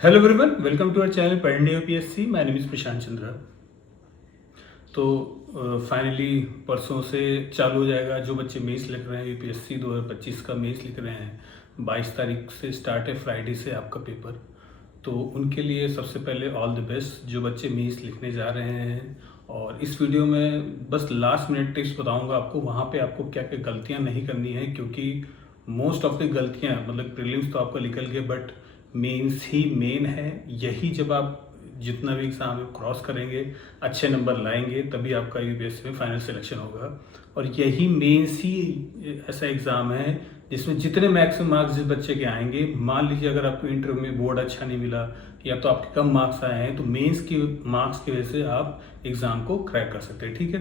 Hello everyone, welcome to our channel पढ़ने UPSC. My name is Prashant Chandra. तो finally परसों से चालू हो जाएगा। जो बच्चे मेंस लिख रहे हैं यूपीएससी 2025 का मेंस लिख रहे हैं, 22 तारीख से स्टार्ट है, फ्राइडे से आपका पेपर। तो उनके लिए सबसे पहले ऑल द बेस्ट जो बच्चे मेंस लिखने जा रहे हैं। और इस वीडियो में बस लास्ट मिनट टिप्स बताऊंगा आपको, वहाँ पे आपको क्या क्या गलतियाँ नहीं करनी है, क्योंकि मोस्ट ऑफ द गलतियाँ मतलब प्रीलिम्स तो आपका निकल गए, बट मेंस ही मेन है। यही जब आप जितना भी एग्ज़ाम में क्रॉस करेंगे, अच्छे नंबर लाएंगे, तभी आपका यूपीएससी में फाइनल सिलेक्शन होगा। और यही मेंस ही ऐसा एग्ज़ाम है जिसमें जितने मैक्सिमम मार्क्स जिस बच्चे के आएंगे, मान लीजिए अगर आपको इंटरव्यू में बोर्ड अच्छा नहीं मिला या तो आपके कम मार्क्स आए हैं, तो मेंस की मार्क्स की वजह से आप एग्ज़ाम को क्रैक कर सकते हैं। ठीक है,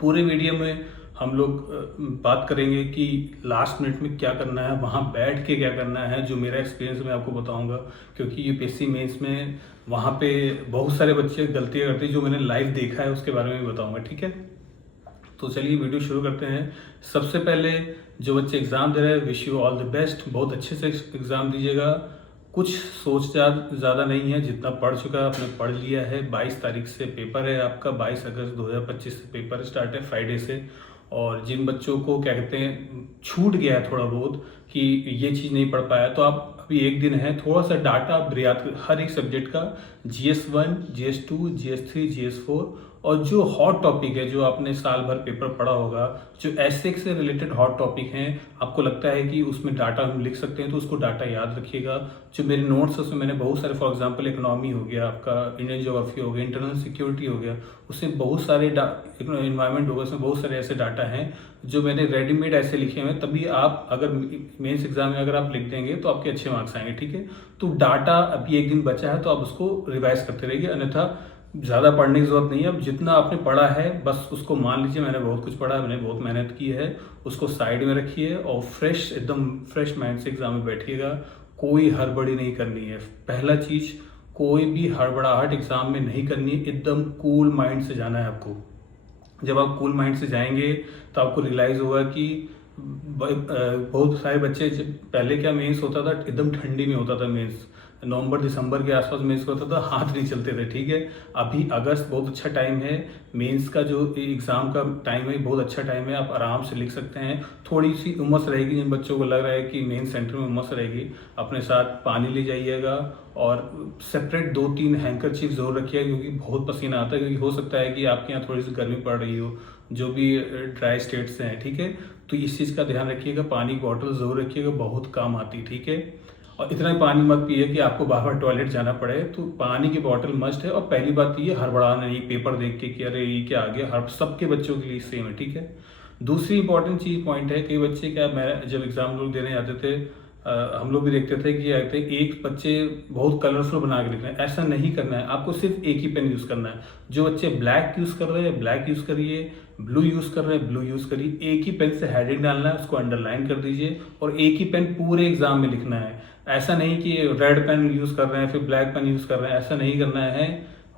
पूरे वीडियो में हम लोग बात करेंगे कि लास्ट मिनट में क्या करना है, वहाँ बैठ के क्या करना है। जो मेरा एक्सपीरियंस मैं आपको बताऊंगा, क्योंकि यूपीएससी मेंस में वहाँ पे बहुत सारे बच्चे गलतियाँ करते हैं, जो मैंने लाइव देखा है उसके बारे में भी बताऊंगा। ठीक है, तो चलिए वीडियो शुरू करते हैं। सबसे पहले जो बच्चे एग्ज़ाम दे रहे हैं, wish you all the best. बहुत अच्छे से एग्ज़ाम दीजिएगा। कुछ सोच ज़्यादा नहीं है, जितना पढ़ चुका है आपने पढ़ लिया है। 22 तारीख से पेपर है आपका, 22 अगस्त 2025 से पेपर स्टार्ट है, फ्राइडे से। और जिन बच्चों को क्या कहते हैं छूट गया है थोड़ा बहुत कि ये चीज़ नहीं पढ़ पाया, तो आप अभी एक दिन है, थोड़ा सा डाटा आप याद हर एक सब्जेक्ट का, GS1, GS2, GS3, GS4, और जो हॉट टॉपिक है जो आपने साल भर पेपर पढ़ा होगा, जो एसेक्स से रिलेटेड हॉट टॉपिक हैं, आपको लगता है कि उसमें डाटा हम लिख सकते हैं, तो उसको डाटा याद रखिएगा। जो मेरे नोट्स है उसमें मैंने बहुत सारे, फॉर एग्जांपल इकोनॉमी हो गया आपका, इंडियन ज्योग्राफी हो गया, इंटरनल सिक्योरिटी हो गया, उसमें बहुत सारे इन्वायरमेंट होगा, उसमें बहुत सारे ऐसे डाटा हैं जो मैंने रेडीमेड ऐसे लिखे हुए हैं। तभी आप अगर मेंस एग्जाम में अगर आप लिख देंगे तो आपके अच्छे मार्क्स आएंगे। ठीक है, तो डाटा अभी एक दिन बचा है, तो आप उसको रिवाइज करते रहिए, अन्यथा ज़्यादा पढ़ने की जरूरत नहीं है। अब जितना आपने पढ़ा है बस उसको मान लीजिए मैंने बहुत कुछ पढ़ा है, मैंने बहुत मेहनत की है, उसको साइड में रखिए और फ्रेश, एकदम फ्रेश माइंड से एग्जाम में बैठिएगा। कोई हड़बड़ी नहीं करनी है। पहला चीज़, कोई भी हड़बड़ाहट एग्जाम में नहीं करनी है, एकदम कूल माइंड से जाना है आपको। जब आप कूल माइंड से जाएंगे तो आपको रियलाइज़ होगा कि बहुत सारे बच्चे, पहले क्या मेंस होता था, एकदम ठंडी में होता था मेंस, नवंबर दिसंबर के आसपास मेंस होता था, हाथ नहीं चलते थे। ठीक है, अभी अगस्त बहुत अच्छा टाइम है, मेंस का जो एग्ज़ाम का टाइम है बहुत अच्छा टाइम है, आप आराम से लिख सकते हैं। थोड़ी सी उमस रहेगी, जिन बच्चों को लग रहा है कि मेन सेंटर में उमस रहेगी, अपने साथ पानी ले जाइएगा और सेपरेट 2-3 हैंकरचीफ जरूर रखिएगा, क्योंकि बहुत पसीना आता है। क्योंकि हो सकता है कि आपके यहाँ थोड़ी सी गर्मी पड़ रही हो, जो भी ड्राई स्टेट्स से हैं। ठीक है, तो इस चीज़ का ध्यान रखिएगा। पानी की बॉटल जरूर रखिएगा, बहुत काम आती। ठीक है, और इतना ही पानी मत पिए कि आपको बार बार टॉयलेट जाना पड़े। तो पानी की बॉटल मस्ट है। और पहली बात ये, हड़बड़ाना नहीं पेपर देख के कि अरे ये क्या आ गया, हर सबके बच्चों के लिए सेम है। ठीक है, दूसरी इंपॉर्टेंट चीज पॉइंट है, कई बच्चे क्या, मैं जब एग्जाम लोग देने जाते थे, हम लोग भी देखते थे कि आते एक बच्चे बहुत कलरफुल बना के लिख रहे हैं। ऐसा नहीं करना है, आपको सिर्फ एक ही पेन यूज करना है। जो बच्चे ब्लैक यूज कर रहे हैं ब्लैक यूज करिए, ब्लू यूज कर रहे हैं ब्लू यूज करिए। एक ही पेन से हेडिंग डालना है, उसको अंडरलाइन कर दीजिए, और एक ही पेन पूरे एग्जाम में लिखना है। ऐसा नहीं कि रेड पेन यूज कर रहे हैं फिर ब्लैक पेन यूज कर रहे हैं, ऐसा नहीं करना है।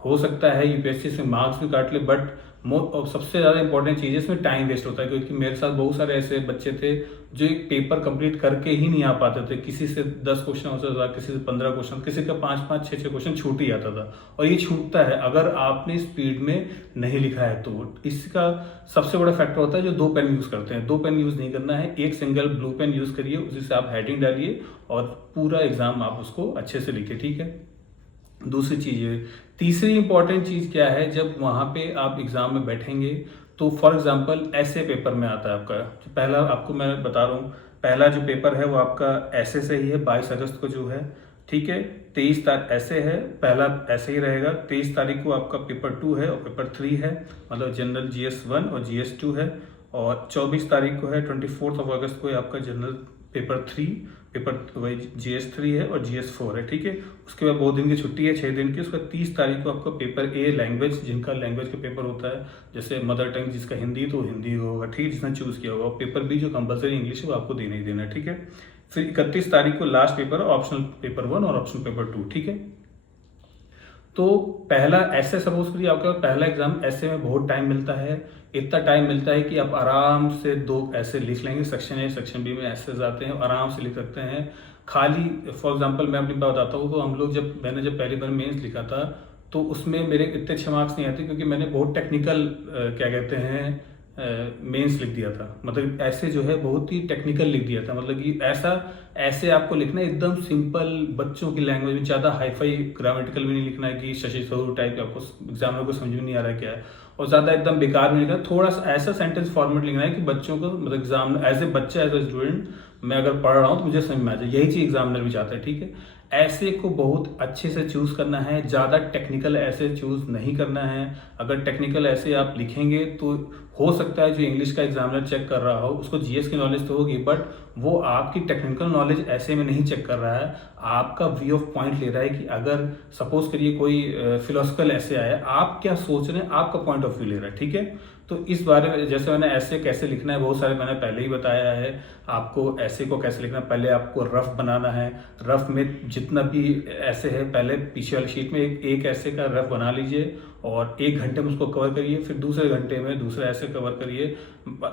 हो सकता है यूपीएससी से मार्क्स भी काट ले, बट सबसे ज़्यादा इंपॉर्टेंट चीज़ है इसमें टाइम वेस्ट होता है। क्योंकि मेरे साथ बहुत सारे ऐसे बच्चे थे जो एक पेपर कंप्लीट करके ही नहीं आ पाते थे। किसी से 10 क्वेश्चन होता था, किसी से 15 क्वेश्चन, किसी का 5-5, 6-6 क्वेश्चन छूट ही जाता था। और ये छूटता है अगर आपने स्पीड में नहीं लिखा है। तो इसका सबसे बड़ा फैक्टर होता है जो 2 पेन यूज़ करते हैं। 2 पेन यूज़ नहीं करना है, एक सिंगल ब्लू पेन यूज़ करिए, उसी से आप हेडिंग डालिए और पूरा एग्जाम आप उसको अच्छे से लिखिए। ठीक है, दूसरी चीज़ है। तीसरी इंपॉर्टेंट चीज़ क्या है, जब वहाँ पे आप एग्ज़ाम में बैठेंगे तो फॉर एग्जांपल ऐसे पेपर में आता है आपका, जो पहला आपको मैं बता रहा हूँ, पहला जो पेपर है वो आपका ऐसे से ही है, 22 अगस्त को जो है। ठीक है, 23 तारीख ऐसे है, पहला ऐसे ही रहेगा। 23 तारीख को आपका पेपर 2 है और पेपर 3 है, मतलब जनरल GS1 और GS2 है। और 24 तारीख को है, 24 अगस्त को है आपका जनरल पेपर 3, पेपर वही GS3 है और GS4 है। ठीक है, उसके बाद बहुत दिन की छुट्टी है, 6 दिन की। उसके बाद 30 तारीख को आपका पेपर A लैंग्वेज, जिनका लैंग्वेज का पेपर होता है, जैसे मदर टंग जिसका हिंदी तो हिंदी होगा। ठीक है, जिसने चूज़ किया होगा। पेपर B जो कंपलसरी इंग्लिश है वो आपको देना ही देना है। ठीक है, फिर 31 तारीख को लास्ट पेपर, ऑप्शनल पेपर 1 और ऑप्शनल पेपर 2। ठीक है, तो पहला ऐसे सपोज करिए आपका पहला एग्जाम, ऐसे में बहुत टाइम मिलता है। इतना टाइम मिलता है कि आप आराम से 2 ऐसे लिख लेंगे, सेक्शन A सेक्शन B में ऐसे जाते हैं, आराम से लिख सकते हैं। खाली फॉर एग्जांपल मैं अपनी बात बताता हूँ, तो हम लोग मैंने जब पहली बार मेंस लिखा था तो उसमें मेरे इतने अच्छे मार्क्स नहीं आते क्योंकि मैंने बहुत टेक्निकल क्या कहते हैं मेंस लिख दिया था। मतलब ऐसे जो है बहुत ही टेक्निकल लिख दिया था, मतलब कि ऐसे आपको लिखना है एकदम सिंपल बच्चों की लैंग्वेज में, ज़्यादा हाईफाई ग्रामेटिकल भी नहीं लिखना है कि शशि थरूर टाइप आपको एग्जामिनर को समझ में नहीं आ रहा है क्या है, और ज़्यादा एकदम बेकार नहीं लिखना है। थोड़ा सा ऐसा सेंटेंस फॉर्मेट लिखना है कि बच्चों को मतलब एग्जाम एज ए बच्चा एज ए स्टूडेंट मैं अगर पढ़ रहा हूँ तो मुझे समझ में आ जाए। यही चीज़ एग्जामिनर भी चाहता है, ठीक है। ऐसे को बहुत अच्छे से चूज़ करना है, ज़्यादा टेक्निकल ऐसे चूज़ नहीं करना है। अगर टेक्निकल ऐसे आप लिखेंगे तो हो सकता है जो इंग्लिश का एग्जामिनर चेक कर रहा हो उसको जीएस की नॉलेज तो होगी, बट वो आपकी टेक्निकल नॉलेज ऐसे में नहीं चेक कर रहा है, आपका व्यू ऑफ पॉइंट ले रहा है कि अगर सपोज करिए कोई फिलोसफिकल ऐसे आया, आप क्या सोच रहे हैं, आपका पॉइंट ऑफ व्यू ले रहा है, ठीक है। तो इस बारे में जैसे मैंने ऐसे कैसे लिखना है बहुत सारे मैंने पहले ही बताया है आपको। ऐसे को कैसे लिखना है, पहले आपको रफ बनाना है। रफ में जितना भी ऐसे है पहले पीछे वाली शीट में एक ऐसे का रफ बना लीजिए और 1 घंटे में उसको कवर करिए, फिर दूसरे घंटे में दूसरा ऐसे कवर करिए।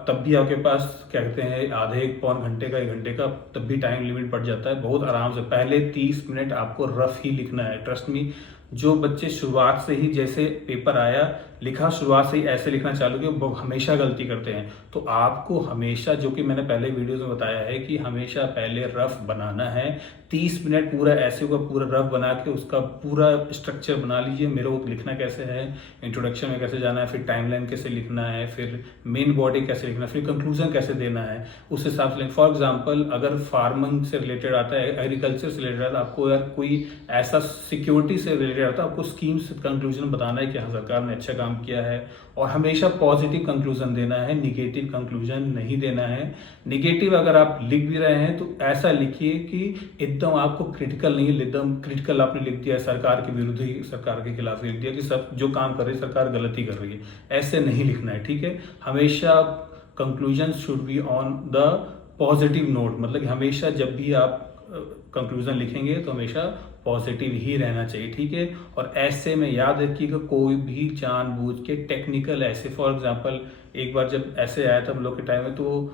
तब भी आपके पास क्या कहते हैं आधे 1 घंटे का 1 घंटे का तब भी टाइम लिमिट पड़ जाता है। बहुत आराम से पहले 30 मिनट आपको रफ ही लिखना है, ट्रस्ट मी। जो बच्चे शुरुआत से ही जैसे पेपर आया लिखा शुरुआत से ही ऐसे लिखना चालू किया वो हमेशा गलती करते हैं। तो आपको हमेशा, जो कि मैंने पहले वीडियोस में बताया है, कि हमेशा पहले रफ बनाना है। 30 मिनट पूरा ऐसे का पूरा रफ बना के उसका पूरा स्ट्रक्चर बना लीजिए, मेरे को लिखना कैसे है, इंट्रोडक्शन में कैसे जाना है, फिर टाइमलाइन कैसे लिखना है, फिर मेन बॉडी कैसे लिखना है, फिर कंक्लूजन कैसे देना है, उस हिसाब से। फॉर एग्जाम्पल अगर फार्मिंग से रिलेटेड आता है, एग्रीकल्चर से रिलेटेड आता है, आपको यार कोई ऐसा सिक्योरिटी से रिलेटेड आता है, आपको स्कीम्स कंक्लूजन बताना है कि हाँ सरकार ने अच्छा काम किया है, और हमेशा पॉजिटिव कंक्लूजन देना है, निगेटिव कंक्लूजन नहीं देना है। निगेटिव अगर आप लिख भी रहे हैं तो ऐसा लिखिए कि एकदम आपको क्रिटिकल नहीं, एकदम क्रिटिकल आपने लिख दिया सरकार के विरुद्ध ही, सरकार के खिलाफ लिख दिया कि सब जो काम कर रही है सरकार गलती कर रही है, ऐसे नहीं लिखना है, ठीक है। हमेशा conclusion should be on the positive note, मतलब कि हमेशा जब भी आप कंक्लूजन लिखेंगे तो हमेशा पॉजिटिव ही रहना चाहिए, ठीक है। और ऐसे में याद रखिएगा कोई भी जानबूझ के टेक्निकल ऐसे, फॉर एग्जांपल एक बार जब ऐसे आया था हम लोग के टाइम में, तो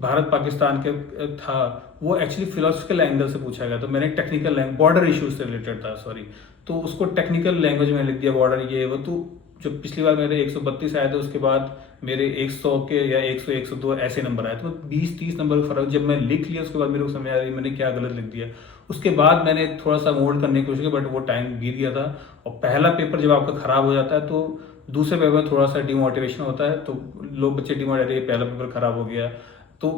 भारत पाकिस्तान के था, वो एक्चुअली फिलोसफिकल एंगल से पूछा गया, तो मैंने टेक्निकल बॉर्डर इश्यूज से रिलेटेड था, सॉरी, तो उसको टेक्निकल लैंग्वेज में लिख दिया, बॉर्डर ये वो। तो जो पिछली बार मेरे 132 आए थे उसके बाद मेरे 100 के या 100 102 ऐसे नंबर आए, तो 20-30 नंबर का फर्क जब मैं लिख लिया उसके बाद मेरे को समझ आ रही मैंने क्या गलत लिख दिया। उसके बाद मैंने थोड़ा सा मोल्ड करने की कोशिश की, बट वो टाइम बीत गया था। और पहला पेपर जब आपका खराब हो जाता है तो दूसरे पेपर में थोड़ा सा डिमोटिवेशन होता है, तो लोग बच्चे डिमोटिवेट, पहला पेपर खराब हो गया। तो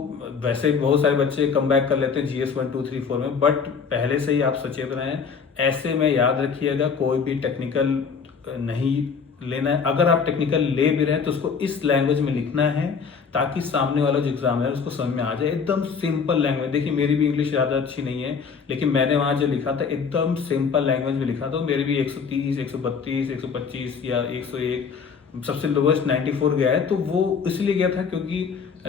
वैसे बहुत सारे बच्चे कम बैक कर लेते हैं GS 1 2 3 4 में, बट पहले से ही आप सचेत रहें। ऐसे में याद रखिएगा कोई भी टेक्निकल नहीं लेना है। अगर आप टेक्निकल ले भी रहे हैं तो उसको इस लैंग्वेज में लिखना है ताकि सामने वाला जो एग्जाम है उसको समझ में आ जाए, एकदम सिंपल लैंग्वेज। देखिए मेरी भी इंग्लिश ज़्यादा अच्छी नहीं है, लेकिन मैंने वहाँ जो लिखा था एकदम सिंपल लैंग्वेज में लिखा था। मेरे भी 130 132 125 या 101 सबसे लोवेस्ट 94 गया है, तो वो इसलिए गया था क्योंकि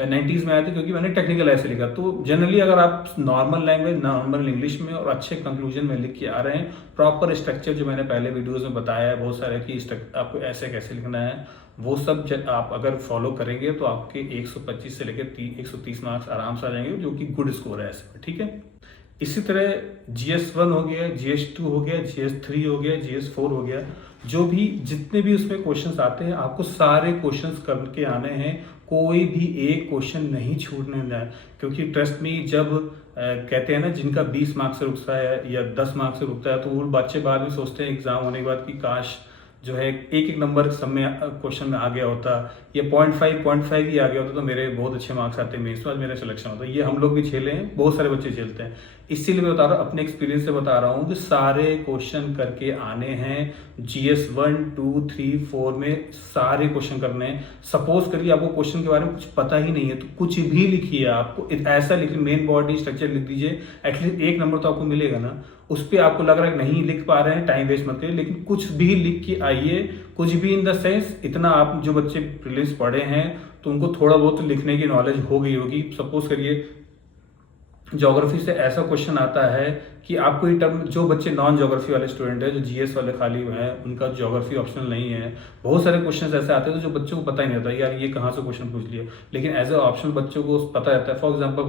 90s में आया था, क्योंकि मैंने टेक्निकल ऐसे लिखा। तो जनरली अगर आप नॉर्मल लैंग्वेज नॉर्मल इंग्लिश में और अच्छे कंक्लूजन में लिख के आ रहे हैं, प्रॉपर स्ट्रक्चर जो मैंने पहले वीडियोस में बताया है बहुत सारे कि आपको ऐसे कैसे लिखना है, वो सब आप अगर फॉलो करेंगे तो आपके 125 से लेकर 130 मार्क्स आराम से आ जाएंगे, जो कि गुड स्कोर है ऐसे में, ठीक है। इसी तरह GS 1 हो गया, GS 2 हो गया, GS 3 हो गया, GS 4 हो गया, जो भी जितने भी उसमें क्वेश्चंस आते हैं आपको सारे क्वेश्चंस करके आने हैं, कोई भी एक क्वेश्चन नहीं छूटने देना है। क्योंकि ट्रस्ट में जब कहते हैं ना जिनका 20 मार्क्स से रुकता है या 10 मार्क्स से रुकता है, तो वो बच्चे बाद में सोचते हैं एग्जाम होने के बाद कि काश जो है एक नंबर सब में क्वेश्चन में आ गया होता, या 0.5 ही आ गया होता तो मेरे बहुत अच्छे मार्क्स आते, मेरे बाद मेरा सिलेक्शन होता। ये हम लोग भी झेले हैं, बहुत सारे बच्चे झेलते हैं। इसीलिए मैं बता रहा हूँ, अपने एक्सपीरियंस से बता रहा हूँ कि सारे क्वेश्चन करके आने हैं। GS 1 2 3 4 में सारे क्वेश्चन करने हैं। सपोज करिए आपको क्वेश्चन के बारे में कुछ पता ही नहीं है तो कुछ भी लिखिए, आपको ऐसा लिखिए, मेन बॉडी स्ट्रक्चर लिख दीजिए, एटलीस्ट 1 नंबर तो आपको मिलेगा ना। उस पर आपको लग रहा है नहीं लिख पा रहे हैं, टाइम वेस्ट मत करिए, लेकिन कुछ भी लिख के आइए। कुछ भी इन द सेंस, इतना आप जो बच्चे प्रीलिम्स पढ़े हैं तो उनको थोड़ा बहुत लिखने की नॉलेज हो गई होगी। सपोज करिए ज्योग्राफी से ऐसा क्वेश्चन आता है कि आपको ये टर्म, जो बच्चे नॉन ज्योग्राफी वाले स्टूडेंट है, जो GS वाले खाली हैं, उनका ज्योग्राफी ऑप्शनल नहीं है, बहुत सारे क्वेश्चंस ऐसे आते हैं तो जो बच्चों को पता ही नहीं होता यार ये कहाँ से क्वेश्चन पूछ लिया, लेकिन एज ए ऑप्शन बच्चों को पता रहता है। फॉर एग्जाम्पल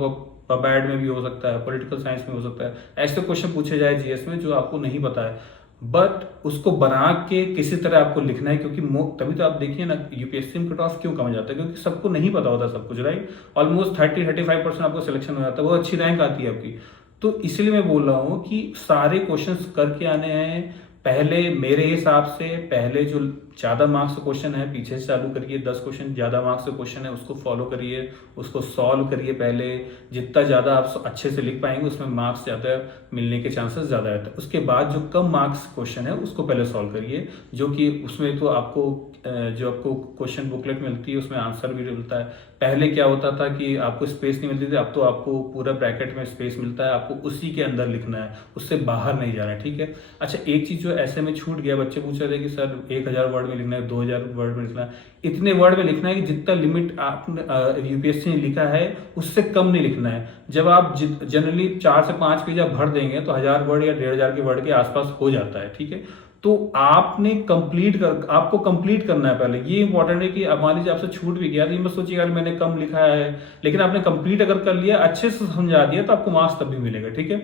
पबैड में भी हो सकता है, पॉलिटिकल साइंस में हो सकता है। ऐसे क्वेश्चन पूछे जाए जीएस में जो आपको नहीं पता है, बट उसको बना के किसी तरह आपको लिखना है, क्योंकि तभी तो आप देखिए ना यूपीएससी में कट ऑफ क्यों कम हो जाता है, क्योंकि सबको नहीं पता होता सब कुछ, राइट। ऑलमोस्ट 30-35% आपको सिलेक्शन हो जाता है, वो अच्छी रैंक आती है आपकी। तो इसलिए मैं बोल रहा हूँ कि सारे क्वेश्चंस करके आने हैं। पहले मेरे हिसाब से पहले जो ज़्यादा मार्क्स का क्वेश्चन है पीछे से चालू करिए, 10 क्वेश्चन ज़्यादा मार्क्स का क्वेश्चन है उसको फॉलो करिए, उसको सॉल्व करिए। पहले जितना ज़्यादा आप अच्छे से लिख पाएंगे उसमें मार्क्स ज़्यादा मिलने के चांसेस ज़्यादा रहते हैं। उसके बाद जो कम मार्क्स क्वेश्चन है उसको पहले सॉल्व करिए, जो कि उसमें तो आपको जो आपको क्वेश्चन बुकलेट मिलती है उसमें आंसर भी मिलता है। पहले क्या होता था कि आपको स्पेस नहीं मिलती थी, अब तो आपको पूरा ब्रैकेट में स्पेस मिलता है, आपको उसी के अंदर लिखना है, उससे बाहर नहीं जाना है, ठीक है। अच्छा, एक चीज़ जो ऐसे में छूट गया, बच्चे पूछ रहे थे कि सर 1000 वर्ड में लिखना है, 2000 वर्ड में लिखना है। इतने वर्ड में लिखना है कि जितना लिमिट आपने यूपीएससी ने लिखा है उससे कम नहीं लिखना है। जब आप जनरली 4 से 5 पेज आप भर देंगे तो 1000 वर्ड या 1500 के वर्ड के आसपास हो जाता है, ठीक है। तो आपको कंप्लीट करना है पहले। ये इंपॉर्टेंट है कि अब मान लीजिए आपसे छूट भी गया तो ये मत सोचिए यार मैंने कम लिखा है, लेकिन आपने कंप्लीट अगर कर लिया, अच्छे से समझा दिया, तो आपको मार्क्स तब भी मिलेगा, ठीक है।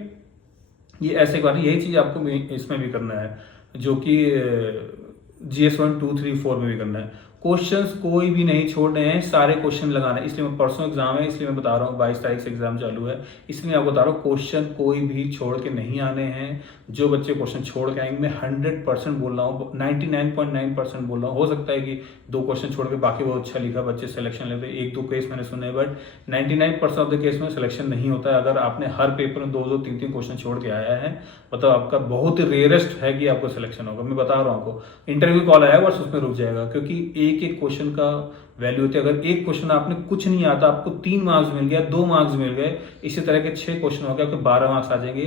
ये ऐसे बात है, यही चीज आपको इसमें भी करना है, जो कि GS 1, 2, 3, 4 में भी करना है। क्वेश्चंस कोई भी नहीं छोड़ने हैं, सारे क्वेश्चन लगाना है। इसलिए मैं परसों एग्जाम है, इसलिए मैं बता रहा हूँ 22 तारीख से एग्जाम चालू है, इसलिए आपको बता रहा हूँ क्वेश्चन कोई भी छोड़ के नहीं आने हैं। जो बच्चे क्वेश्चन छोड़ के आएंगे, मैं 100% बोल रहा हूँ, 99.9% बोल रहा हूँ। हो सकता है कि 2 क्वेश्चन छोड़ के बाकी बहुत अच्छा लिखा बच्चे सिलेक्शन लेते हैं, 1-2 केस मैंने सुने, बट 99% ऑफ द केस में सिलेक्शन नहीं होता है। अगर आपने हर पेपर में 2-2, 3-3 क्वेश्चन छोड़ के आया है, मतलब आपका बहुत ही रेयरेस्ट है कि आपको सिलेक्शन होगा। मैं बता रहा हूँ आपको, इंटरव्यू कॉल आया बस उसमें रुक जाएगा, क्योंकि एक एक क्वेश्चन का वैल्यू होती है। अगर एक क्वेश्चन आपने कुछ नहीं आता, आपको 3 मार्क्स मिल गया, 2 मार्क्स मिल गए, इसी तरह के 6 क्वेश्चन हो गए, आपके 12 मार्क्स आ जाएंगे।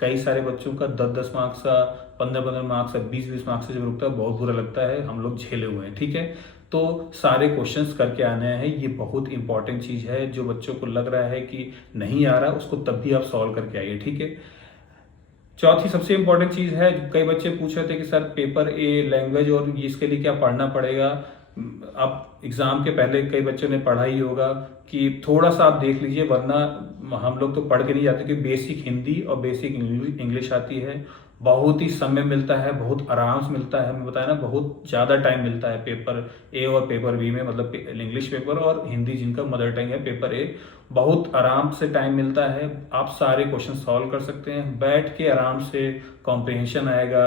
कई सारे बच्चों का 10-10 मार्क्स का, 15-15 मार्क्स का, 20-20 मार्क्स से जब रुकता है बहुत बुरा लगता है, हम लोग झेले हुए हैं, ठीक है। तो सारे क्वेश्चंस करके आने हैं, ये बहुत इंपॉर्टेंट चीज है। जो बच्चों को लग रहा है कि नहीं आ रहा, उसको तब भी आप सॉल्व करके आइए, ठीक है। चौथी सबसे इंपॉर्टेंट चीज है, कई बच्चे पूछ रहे थे कि सर पेपर ए लैंग्वेज और इसके लिए क्या पढ़ना पड़ेगा। अब एग्जाम के पहले कई बच्चों ने पढ़ा ही होगा कि थोड़ा सा आप देख लीजिए, वरना हम लोग तो पढ़ के नहीं जाते कि बेसिक हिंदी और बेसिक इंग्लिश आती है। बहुत ही समय मिलता है, बहुत आराम से मिलता है, हमें बताया ना, बहुत ज़्यादा टाइम मिलता है पेपर ए और पेपर बी में, मतलब इंग्लिश पेपर और हिंदी जिनका मदर टंग है पेपर ए, बहुत आराम से टाइम मिलता है। आप सारे क्वेश्चन सॉल्व कर सकते हैं बैठ के आराम से। कॉम्प्रिहेंशन आएगा,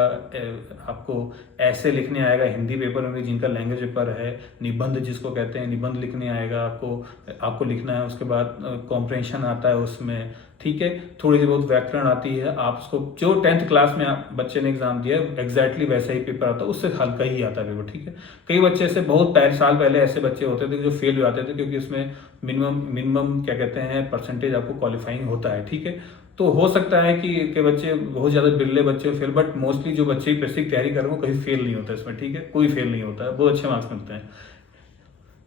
आपको ऐसे लिखने आएगा हिंदी पेपर में भी, जिनका लैंग्वेज पेपर है। निबंध जिसको कहते हैं, निबंध लिखने आएगा आपको लिखना है। उसके बाद कॉम्प्रिहेंशन आता है उसमें, ठीक है। थोड़ी सी बहुत व्याकरण आती है। आप उसको जो 10th क्लास में बच्चे ने एग्जाम दिया एग्जैक्टली वैसा ही पेपर आता है, उससे हल्का ही आता है पेपर, ठीक है। कई बच्चे ऐसे बहुत साल पहले ऐसे बच्चे होते थे जो फेल हो जाते थे, क्योंकि उसमें मिनिमम क्या कहते हैं परसेंटेज आपको क्वालिफाइंग होता है, ठीक है। तो हो सकता है कि बच्चे बहुत ज्यादा बिरले बच्चे फेल, बट मोस्टली जो बच्चे बेसिक तैयारी कर रहे हैं वो कहीं फेल नहीं होता इसमें, ठीक है। कोई फेल नहीं होता है, बहुत अच्छे मार्क्स मिलते हैं।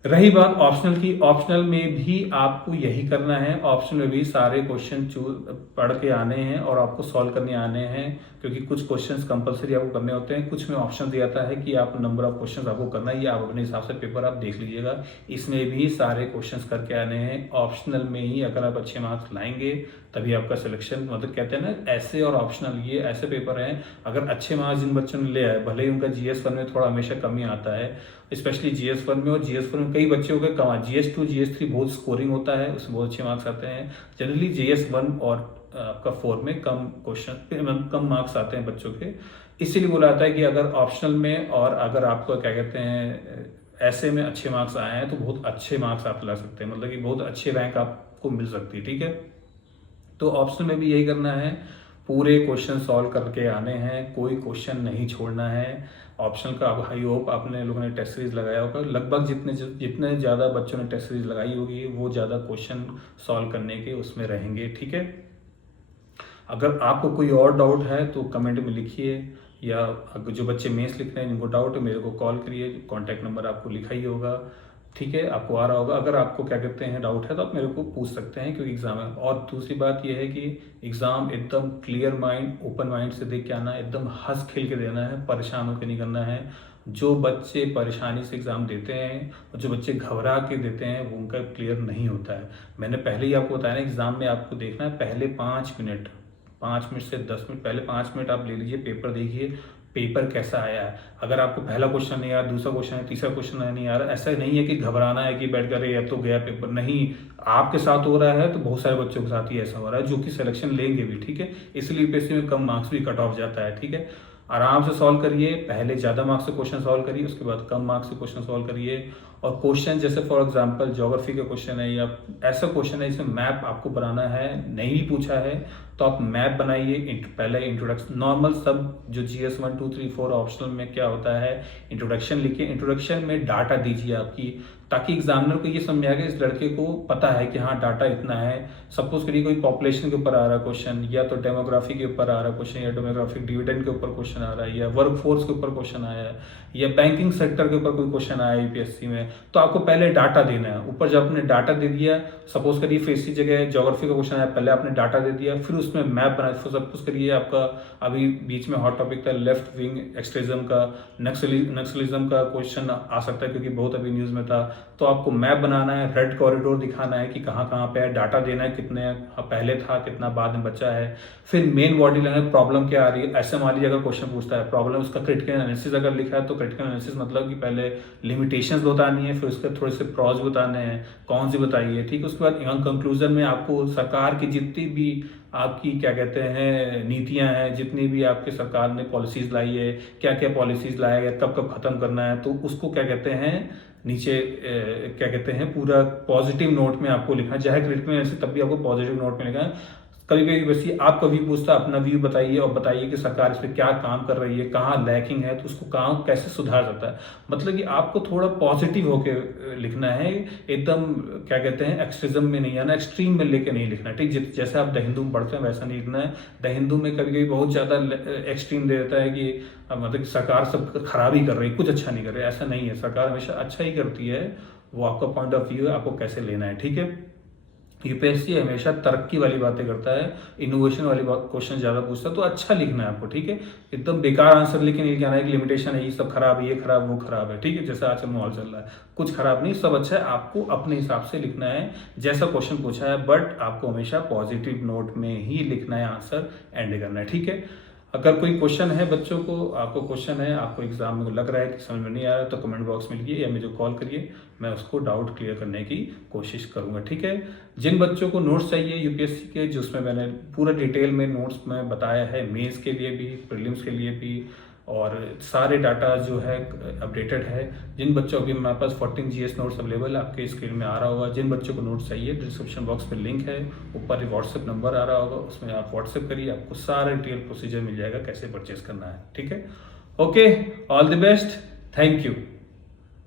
रही बात ऑप्शनल की, ऑप्शनल में भी आपको यही करना है। ऑप्शनल में भी सारे क्वेश्चन पढ़ के आने हैं और आपको सॉल्व करने आने हैं, क्योंकि कुछ क्वेश्चंस कंपलसरी आपको करने होते हैं, कुछ में ऑप्शन दिया जाता है कि आप नंबर ऑफ क्वेश्चंस आपको करना है, ये आप अपने हिसाब से पेपर आप देख लीजिएगा। इसमें भी सारे क्वेश्चंस करके आने हैं। ऑप्शनल में ही अगर आप अच्छे मार्क्स लाएंगे तभी आपका सिलेक्शन, मतलब कहते हैं ना ऐसे और ऑप्शनल, ये ऐसे पेपर हैं अगर अच्छे मार्क्स जिन बच्चों ने ले आए, भले ही उनका GS 1 में थोड़ा हमेशा कमी आता है, स्पेशली GS 1 में, और GS 1 में कई बच्चों के कम, GS 2 GS 3 बहुत स्कोरिंग होता है, उसमें बहुत अच्छे मार्क्स आते हैं। जनरली GS 1 और आपका 4 में कम क्वेश्चन, कम मार्क्स आते हैं बच्चों के। इसीलिए बोला जाता है कि अगर ऑप्शनल में और अगर आपको क्या कहते हैं ऐसे में अच्छे मार्क्स आए हैं तो बहुत अच्छे मार्क्स आप ला सकते हैं, मतलब कि बहुत अच्छे रैंक आपको मिल सकती है, ठीक है। तो ऑप्शनल में भी यही करना है, पूरे क्वेश्चन सॉल्व करके आने हैं, कोई क्वेश्चन नहीं छोड़ना है। ऑप्शनल का अब आई होप आपने लोगों ने टेस्ट सीरीज लगाया होगा, लगभग जितने ज़्यादा बच्चों ने टेस्ट सीरीज लगाई होगी वो ज़्यादा क्वेश्चन सॉल्व करने के उसमें रहेंगे, ठीक है। अगर आपको कोई और डाउट है तो कमेंट में लिखिए, या अगर जो बच्चे मेंस लिख रहे हैं जिनको डाउट है मेरे को कॉल करिए, कॉन्टैक्ट नंबर आपको लिखा ही होगा, ठीक है, आपको आ रहा होगा। अगर आपको क्या कहते हैं डाउट है तो आप मेरे को पूछ सकते हैं, क्योंकि एग्जाम है। और दूसरी बात यह है कि एग्जाम एकदम क्लियर माइंड, ओपन माइंड से देख के आना है, एकदम हंस खेल के देना है, परेशान होकर नहीं करना है। जो बच्चे परेशानी से एग्ज़ाम देते हैं और जो बच्चे घबरा के देते हैं वो उनका क्लियर नहीं होता है। मैंने पहले ही आपको बताया ना, एग्ज़ाम में आपको देखना है पहले 5 मिनट, 5 मिनट से 10 मिनट पहले 5 मिनट आप ले लीजिए, पेपर देखिए, पेपर कैसा आया है। अगर आपको पहला क्वेश्चन नहीं आ रहा, दूसरा क्वेश्चन है, तीसरा क्वेश्चन नहीं आ रहा, ऐसा नहीं है कि घबराना है कि बैठ कर अब तो गया पेपर, नहीं। आपके साथ हो रहा है तो बहुत सारे बच्चों के साथ ही ऐसा हो रहा है जो कि सिलेक्शन लेंगे भी, ठीक है। इसलिए यूपीएससी में कम मार्क्स भी कट ऑफ जाता है, ठीक है। आराम से सॉल्व करिए, पहले ज़्यादा मार्क्स से क्वेश्चन सॉल्व करिए, उसके बाद कम मार्क्स से क्वेश्चन सॉल्व करिए। और क्वेश्चन जैसे फॉर एग्जांपल ज्योग्राफी का क्वेश्चन है या ऐसा क्वेश्चन है जिसमें मैप आपको बनाना है, नहीं भी पूछा है तो आप मैप बनाइए। पहले इंट्रोडक्शन नॉर्मल सब जो GS 1 2 3 4 ऑप्शनल में क्या होता है, इंट्रोडक्शन लिखिए, इंट्रोडक्शन में डाटा दीजिए आपकी, ताकि एग्जामिनर को ये समझ आ गया इस लड़के को पता है कि हाँ डाटा इतना है। सपोज करिए कोई पॉपुलेशन के ऊपर आ रहा है क्वेश्चन, या तो डेमोग्राफी के ऊपर आ रहा है क्वेश्चन, या डेमोग्राफिक डिविडेंड के ऊपर क्वेश्चन आ रहा है, या वर्क फोर्स के ऊपर क्वेश्चन आया है, या बैंकिंग सेक्टर के ऊपर कोई क्वेश्चन आया है यूपीएससी में, तो आपको पहले डाटा देना है। ऊपर जब आपने डाटा दे दिया, सपोज करिए फेस की जगह ज्योग्राफी का क्वेश्चन आया, पहले आपने डाटा दे दिया, फिर उसमें मैप बना। सपोज करिए आपका अभी बीच में हॉट टॉपिक था लेफ्ट विंग एक्सट्रीमिज्म का, नक्सलिज्म का क्वेश्चन आ सकता है क्योंकि बहुत अभी न्यूज में था। तो आपको मैप बनाना है, रेड कॉरिडोर दिखाना है कि कहाँ कहाँ पे है, डाटा देना है कितने पहले था, कितना बाद में बचा है। फिर मेन बॉडी लाइन प्रॉब्लम क्या आ रही है, ऐसे मान लीजिए अगर क्वेश्चन पूछता है प्रॉब्लम, उसका क्रिटिकल एनालिसिस अगर लिखा है तो क्रिटिकल एनालिसिस मतलब कि पहले लिमिटेशंस बतानी है, फिर उसके थोड़े से प्रॉज बताने हैं, कौन सी बताइए, ठीक है। उसके बाद कंक्लूजन में आपको सरकार की जितनी भी आपकी क्या कहते हैं नीतियां हैं, जितनी भी आपके सरकार ने पॉलिसीज लाई है, क्या क्या पॉलिसीज लाया है, कब कब खत्म करना है, तो उसको क्या कहते हैं नीचे क्या कहते हैं पूरा पॉजिटिव नोट में आपको लिखना है। चाहे क्रिटिकल एनालिसिस तब भी आपको पॉजिटिव नोट में लिखना है। कभी कभी वैसे आपका व्यू पूछता है, अपना व्यू बताइए और बताइए कि सरकार इस पर क्या काम कर रही है, कहाँ लैकिंग है, तो उसको काम कैसे सुधार सकता है। मतलब कि आपको थोड़ा पॉजिटिव होकर लिखना है, एकदम क्या कहते हैं एक्सट्रीज्म में नहीं आना, एक्सट्रीम में लेके नहीं लिखना, ठीक। जैसे आप द हिंदू में पढ़ते हैं वैसा नहीं लिखना है। द हिंदू में कभी कभी बहुत ज़्यादा एक्सट्रीम दे देता है कि मतलब सरकार सब खराब ही कर रही है, कुछ अच्छा नहीं कर रही है। ऐसा नहीं है, सरकार हमेशा अच्छा ही करती है, वो आपका पॉइंट ऑफ व्यू है, आपको कैसे लेना है, ठीक है। यूपीएससी हमेशा तरक्की वाली बातें करता है, इनोवेशन वाली बात क्वेश्चन ज़्यादा पूछता है, तो अच्छा लिखना है आपको, ठीक है। एकदम बेकार आंसर लिखे नहीं कहना है कि लिमिटेशन है, ये सब खराब है, ये खराब वो खराब है, ठीक है। जैसा आजकल माहौल चल रहा है, कुछ खराब नहीं, सब अच्छा है। आपको अपने हिसाब से लिखना है जैसा क्वेश्चन पूछा है, बट आपको हमेशा पॉजिटिव नोट में ही लिखना है, आंसर एंड करना है, ठीक है। अगर कोई क्वेश्चन है बच्चों को, आपको क्वेश्चन है, आपको एग्जाम में लग रहा है कि समझ में नहीं आ रहा है, तो कमेंट बॉक्स में लिखिए या मुझे कॉल करिए, मैं उसको डाउट क्लियर करने की कोशिश करूंगा, ठीक है। जिन बच्चों को नोट्स चाहिए यूपीएससी के, जिसमें मैंने पूरा डिटेल में नोट्स में बताया है, मेंस के लिए भी, प्रीलिम्स के लिए भी, और सारे डाटा जो है अपडेटेड है। जिन बच्चों अभी हमारे पास 14 GS नोट्स अवेलेबल है, आपके स्क्रीन में आ रहा होगा। जिन बच्चों को नोट्स चाहिए, डिस्क्रिप्शन बॉक्स में लिंक है, ऊपर व्हाट्सएप नंबर आ रहा होगा, उसमें आप व्हाट्सएप करिए, आपको सारा डिटेल प्रोसीजर मिल जाएगा कैसे परचेज करना है, ठीक है। Okay, all the best, thank you.